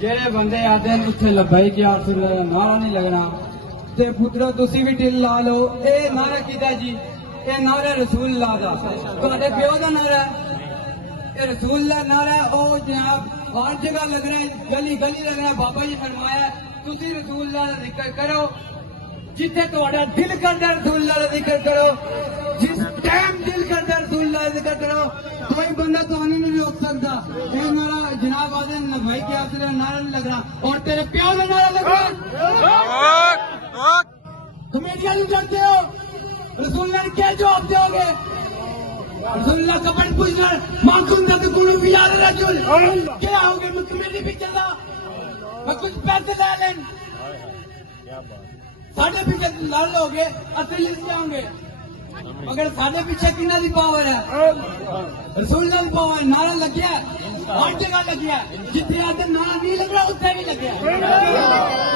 ਜਿਹੜੇ ਬੰਦੇ ਆਦੇ ਨੇ ਉੱਥੇ ਲੱਭਾਈ ਕਿ ਆਰ ਦਾ ਨਾਰਾ ਨਹੀਂ ਲੱਗਣਾ ਤੇ ਪੁੱਤਰੋ ਤੁਸੀਂ ਵੀ ਢਿੱਲ ਲਾ ਲਓ। ਇਹ ਨਾਰਾ ਕਿਹਦਾ ਜੀ? ਇਹ ਨਾਰਾ ਰਸੂਲullah ਦਾ। ਤੁਹਾਡੇ ਪਿਓ ਦਾ ਨਾਰਾ ਹੈ, ਇਹ ਰਸੂਲullah ਨਾਰਾ ਹੈ। ਉਹ ਜਨਾਬ ہر جگہ لگ رہا ہے، گلی گلی لگ رہا ہے۔ بابا جی فرمایا تسی رسول اللہ کا ذکر کرو جتھے تہاڈا دل کردا رسول اللہ کا ذکر کرو، جس ٹائم دل کردا رسول اللہ کا ذکر کرو، کوئی بندہ تہانوں نہیں روک سکتا۔ یہ نعرہ جناب آدھے بھائی کے آپ کا نعرہ نہیں لگ رہا اور تیرے پیو کا نعرہ لگ رہا۔ کمیٹیاں نہیں کرتے ہو، رسول اللہ نے کیا جواب دو گے؟ رسول اللہ کا بڑھ پوچھنا ماں کنتا تو کنو بلال رجل کیا ہوگے؟ میں کمیٹی بھی چلا، میں کچھ پیسے لے لیں، ساڑھے پیچھے لڑ لو گے اصلی سے آؤں گے، مگر ساڑھے پیچھے کنہ دی پاور ہے؟ رسول اللہ دی پاور ہے۔ نعرہ لگیا ہے، ہر جگہ لگیا ہے، جتنے آدھے نعرہ نہیں لگ رہا اتنے بھی لگیا ہے۔